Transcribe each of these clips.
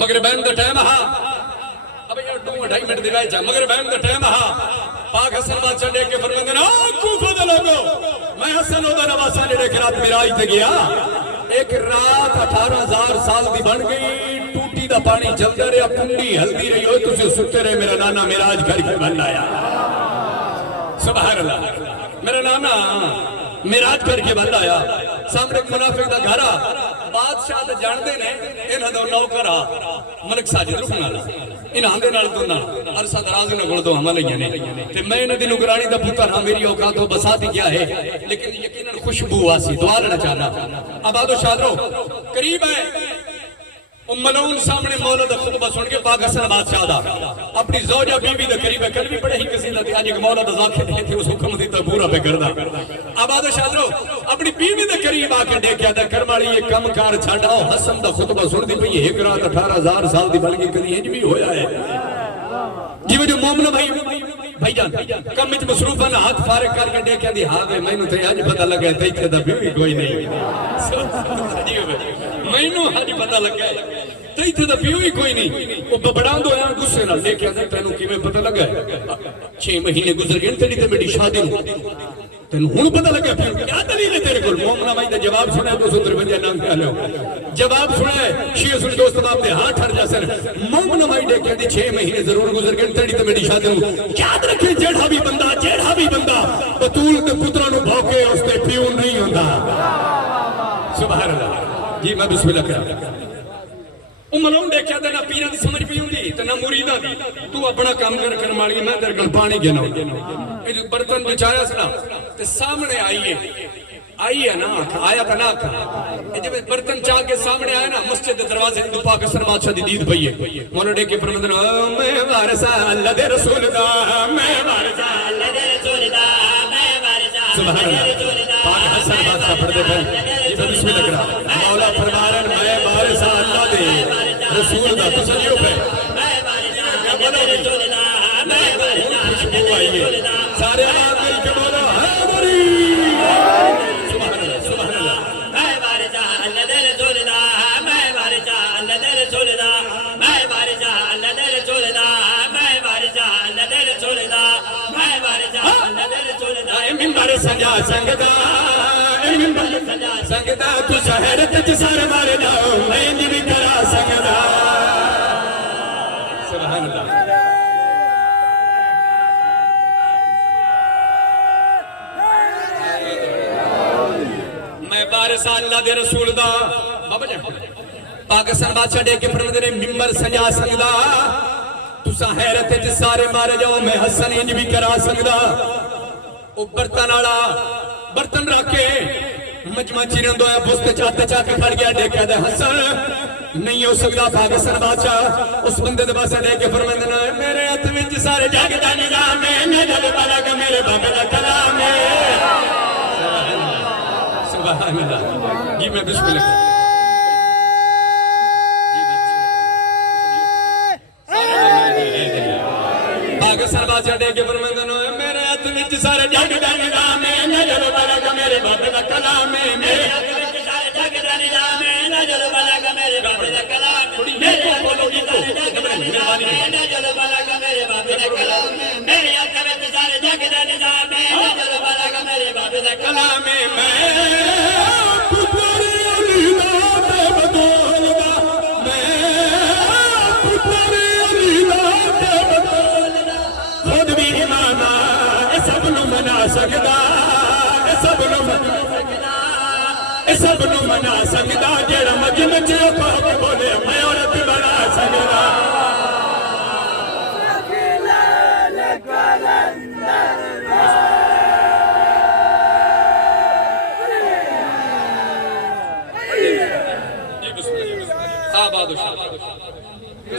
मगर बैन दा टाइम हा अब यार 2-2.5 मिनट दी राह जा मगर बैन दा टाइम हा पाक हसन बादशाह देख के फरमांदे ना कूफा दे लोगो मैं हसन ओदा नवासा जेड़े कि रात मेराज ते गया एक रात 18,000 साल दी बन गई टूटी दा पानी चलदा रहा कुंडी हल्दी रही हो तुसी सुते रहे मेरा नाना मेराज करके बन आया सुभान अल्लाह मेरा नाना मेराज करके बन आया सामने एक मुनाफिक दा घर आ बादशाह ते जानदे ने इन्हां दा नौकर आ मलिक साजिद रुकन वाला इन्हां दे नाल तो ना अरसा दराज इन्हां कोल तो हमल लईयां ने ते मैं इन्हां दी नुकरानी दा पुत्र हां मेरी औकात तो बसाती क्या है लेकिन यकीनन खुशबू आसी दुआ लेना चाहना आबादो शादरो करीब है उम्मलून सामने मौलद खुतबा सुन के पाक हसन बादशाह दा अपनी ज़ौजा बीवी दे करीब कल भी पढ़े ही किसी दा आज एक मौलद ज़ाकिर थे उस हुक्म दी तो पूरा पे करदा आबादो शादरो अपनी बीवी दे करीब आके देखया दा करवाली ये काम कार छाड़ो हसन दा खुतबा सुन दी पई एक रात 18,000 साल दी बन गई कदी इंज भी होया है जिवें जो मोमिन भाईजान कम विच मसरूफ है हाथ फारिग करके देखया दी हां वे मैनू ते आज पता लगा ते इथे दा बीवी कोई नहीं मैनू आज पता लगा ते इथे दा बीवी कोई नहीं ओ बबड़ांदो आया गुस्से नाल देखया ते तैनू किवें पता लगा 6 महीने गुजर गए तेरी ते मेरी शादी नू तेनू हुण पता लगा फिर क्या दलील है तेरे कोल मोमना भाई दा जवाब सुना 253 नाम क्या लो जवाब सुना शीया सुन दोस्त बाप दे हाथ ठर जासन मोमना भाई देखया दी 6 महीने जरूर गुजर गए तेरी ते मेरी शादी नू याद रखे जेड़ा भी बंदा बतूल के पुत्रा नु भौके उसते प्यून नहीं हुंदा सुभान अल्लाह जी मैं बिस्मिल्लाह करा उमलों देखया ते ना पीरां दी समझ पई हुंदी ते ना मुरीदां दी तू अपना काम कर करमाली मैं तेरे कोल पानी गिनो ए जो बर्तन बिछाया स ना ते सामने आई है ना आया था ना ये जब बर्तन चाह के सामने आया ना मस्जिद के दरवाजे हिंदू पाक हसन बादशाह दी दीद पई है मोनो देख के फरमांदे मैं वारिसा अल्लाह दे रसूल दा मैं वारिसा अल्लाह दे रसूल दा मैं वारिसा सुभान अल्लाह पाक हसन बादशाह पढ़दे पे ये बिस्मिल्लाह करा मौला फरमान मैं वारिसा अल्लाह दे रसूल दा तो सजियो पे मैं वारिसा अल्लाह दे रसूल दा मैं वारिसा खुशबू आई है सारे आवाज मिल के बोलो हैदरी सजा संगदा संगदा तू शहर ते सारे मारे जाओ मैं भी करा संगदा सुभान अल्लाह मैं बारिश अल्लाह दे रसूल दा बाबा जी पाकिस्तान बादशाह दे के फरमाते ने मिंबर सजा संगदा तुसा हैरत ते सारे मारे जाओ मैं हसन इंज भी करा संगदा बर्तन वाला बर्तन रख के मजमा चिरन दोया पुस्त चाते खड़ गया देखा दे हसन नहीं हो सकता पाकिस्तान बादशाह उस बंदे दे पासे लेके फरमांदे ने मेरे हाथ विच सारे जग दा निजाम है नजर वाला का मेरे बाबे दा कलाम है सुभान अल्लाह जी मैं बिस्मिल्लाह पाकिस्तान बादशाह लेके फरमांदे ने सारे जग दा निजाम है नजर वाला का मेरे बाबे दा कलाम है मेरे हाथ विच सारे जग दा निजाम है नजर वाला का मेरे बाबे दा कलाम है मेरे बोलो जी तो नजर वाला का मेरे बाबे दा कलाम है मेरे हाथ विच सारे जग दा निजाम है नजर वाला का मेरे बाबे दा कलाम है मैं पुत्री अली दा ते बदौलदा मैं पुत्री अली दा ते बदौलदा खुद भी इमाम मना सकदा सब नु मना सकदा जेड़ा मजमे च पाक बोले मैं औरत बना सकदा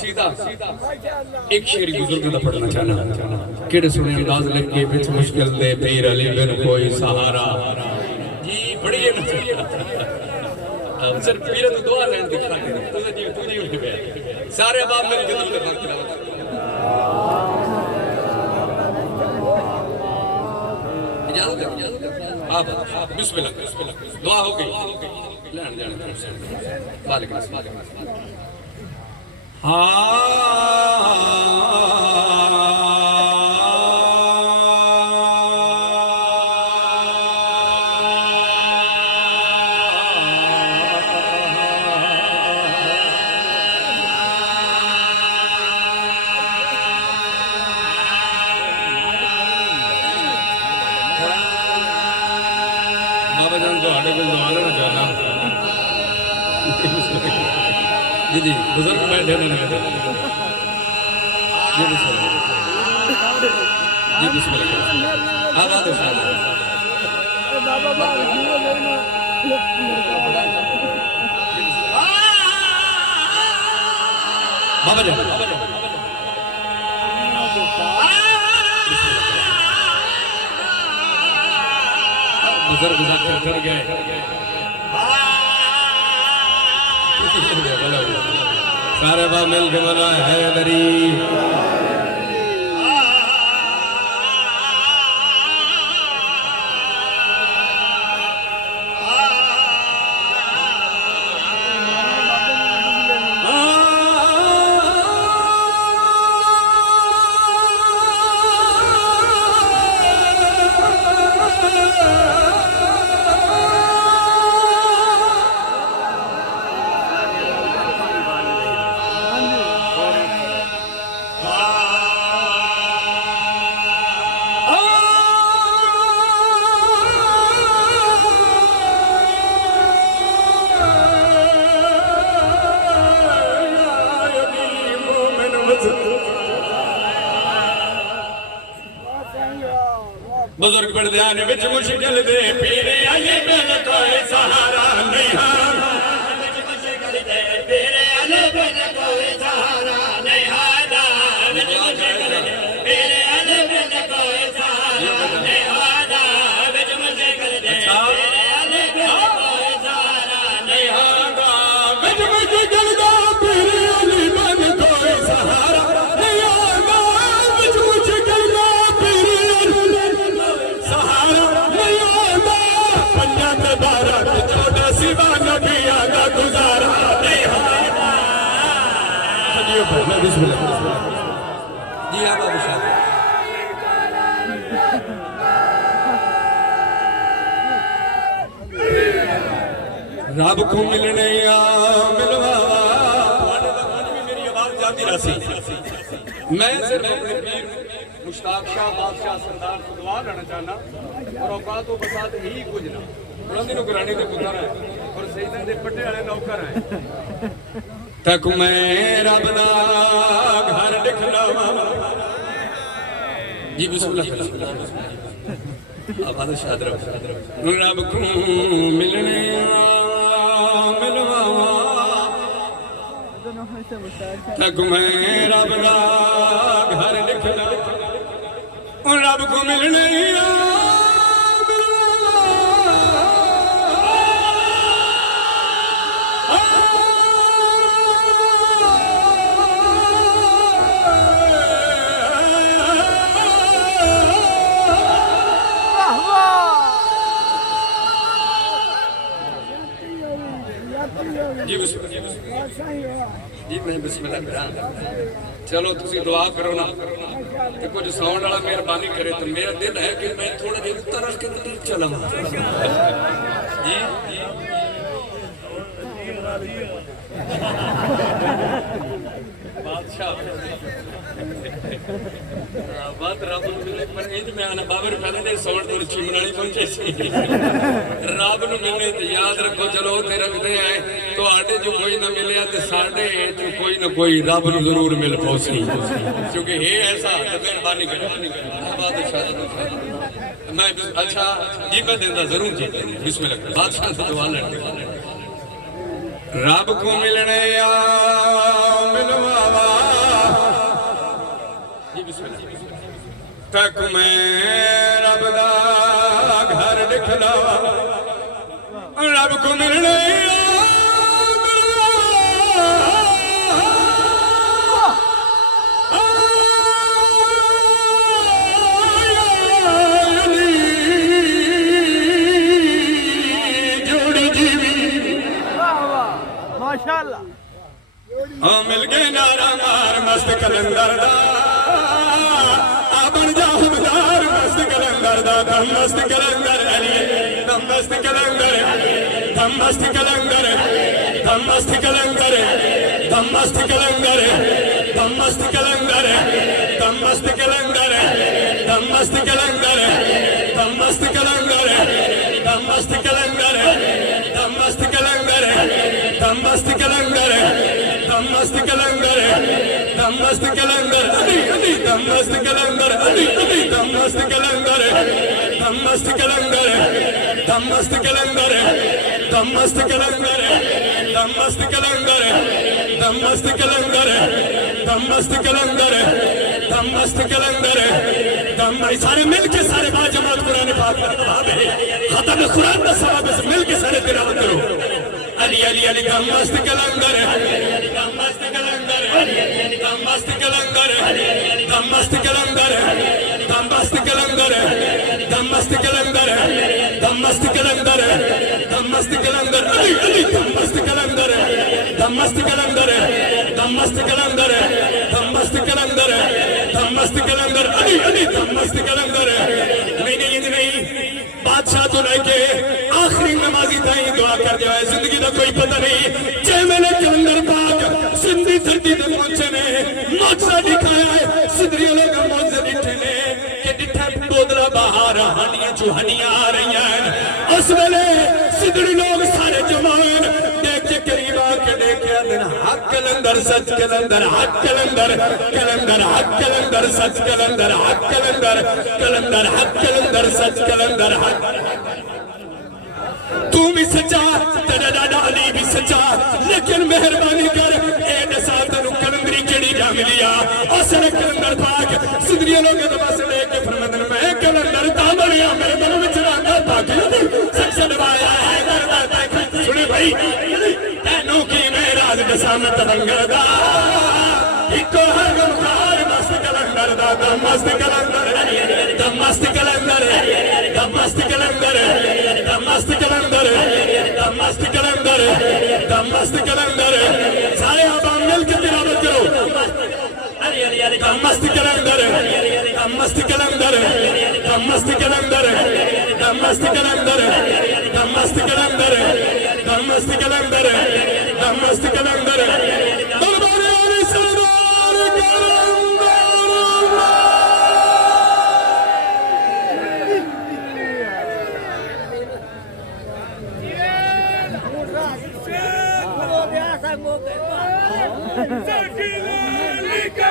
सीधा एक शेर बुजुर्ग दा पढ़ना चाहना केड़े सुने अंदाज लगे विच मुश्किल दे पीर अली बिन कोई सहारा जी बड़ी सर पीर तो दुआ लेन दिखा तो जी तू जी उठ गया सारे बाप मेरी जन्नत के बात इजाजत आप बिस्मिल्लाह दुआ हो गई लेन जाने वालेकुम अस्सलाम बाबा जान तो आटे को दवा लेना चाहना जी जी बुजुर्ग बैठे रहने जी बिस्मिल्लाह आवाज बाबा जान बुजुर्ग जाकर कर गए सारे बाप मिल के बोला है दरी बुजुर्ग बड़दान विच मुश्किल दे पीरे अली बिन कोई सहारा नहीं विच मुश्किल दे पीरे अली बिन कोई सहारा नहीं हादा विच मुश्किल दे पीरे अली बिन कोई सहारा नहीं हादा विच मुश्किल दे पीरे अली बिन कोई सहारा नहीं हादा विच मुश्किल दे पीरे अली बिन कोई सहारा नहीं हादा विच मुश्किल दे पीरे अली जी हाँ बाबू साहब रब को मिलने या मिलवावा मेरी आवाज जाती रही मैं सिर्फ अपने पीर मुश्ताक शाह बादशाह सरदार को दुआ लेना चाहना और औकात व बसात ही कुछ ना बुलंदी नु गुरानी दे पुत्र है और सईदां दे पट्टे वाले नौकर है तक मैं रब दा घर दिखलावा जी बिस्मिल्लाह आवाज शाद रब रब को मिलने मिलवावा तक मैं रब दा घर दिखलावा रब को मिलने जी मैं बिस्मिल्लाह करा चलो तुसी दुआ करो ना ते कुछ साउंड वाला मेहरबानी करे तो मेरा दिल है कि मैं थोड़ा देर उत्तर रख के चला जी बादशाह बात रब नु मिले पर इंज मैं आना बाबर पहले दे साउंड तो चिमनानी पहुंचे सी रब नु मिलने ते याद रखो चलो ते रखते हैं तो आटे जो कोई ना मिले ते साडे जो कोई ना कोई रब नु जरूर मिल पहुंची क्योंकि ये ऐसा मेहरबानी करे बादशाह मैं अच्छा जी मैं देंदा जरूर जी बिस्मिल्लाह बादशाह से दुआ लेने रब को मिलने या मिलवावा जी बिस्मिल्लाह तक मैं रब दा घर दिखलावा रब को मिलने माशाअल्लाह मिल गए नारे मस्त कलंदर दा बन जा हुबदार मस्त कलंदर दा दम मस्त कलंदर अली दम मस्त कलंदर दम मस्त कलंदर दम मस्त कलंदर दम मस्त कलंदर दम मस्त कलंदर दम मस्त कलंदर दम मस्त कलंदर दम मस्त कलंदर दम मस्त कलंदर दम मस्त कलंदर दम मस्त कलंदर दम मस्त कलंदर दम मस्त कलंदर अली अली दम मस्त कलंदर अली अली दम मस्त कलंदर दम मस्त कलंदर दम मस्त कलंदर दम मस्त कलंदर दम मस्त कलंदर दम मस्त कलंदर दम मस्त कलंदर दम मस्त कलंदर दम सारे मिलके सारे बाजमात कुरान पाक का जवाब है खत्म कुरान का सवाब से मिलके सारे तिलावत करो अली अली अली दम मस्त कलंदर दम मस्त कलंदर दम मस्त कलंदर दम मस्त कलंदर दम मस्त कलंदर दम मस्त कलंदर दम मस्त कलंदर दम मस्त कलंदर अली अली दम मस्त कलंदर दम मस्त कलंदर दम मस्त कलंदर दम मस्त कलंदर दम मस्त कलंदर अली अली दम मस्त कलंदर नहीं बादशाह तो लेके आखिरी नमाजी ताई दुआ कर दिया है जिंदगी का कोई पता नहीं जे मैंने कलंदर पाक सिंधी धरती पे पहुंचे ने मौजा दिखाया है सिदरी लोग मौजे दिखे ने कि दिठा बोतला बाहर हानियां चुहानियां आ रही हैं उस वेले सिदरी लोग सारे जमान देख के करीब आके देखे दिन हक कलंदर सच कलंदर हक कलंदर कलंदर हक कलंदर सच कलंदर हक कलंदर कलंदर हक कलंदर सच कलंदर हक तू भी सच्चा तेरा दादा अली भी सच्चा लेकिन मेहरबानी कर ए दसा तेनू कलंदरी केड़ी जा मिलिया उस कलंदर पाक सिदरी लोग पास लेके फरमाते मैं कलंदर तामड़िया मेरे दिल विच रंगा पाक सच दबाया है दरबार सुने भाई तेनू की मैं राज दसा मैं तबंगर दा इको हर गमखार मस्त कलंदर दा दम मस्त कलंदर दम मस्त कलंदर दम मस्त कलंदर दम मस्त कलंदर दम मस्त कलंदर दम मस्त कलंदर सारे आवाम मिलकर तिलावत करो दम मस्त कलंदर दम मस्त कलंदर दम मस्त कलंदर दम मस्त कलंदर दम मस्त कलंदर दम मस्त कलंदर दम मस्त कलंदर दरबार वाले सरदार Sakila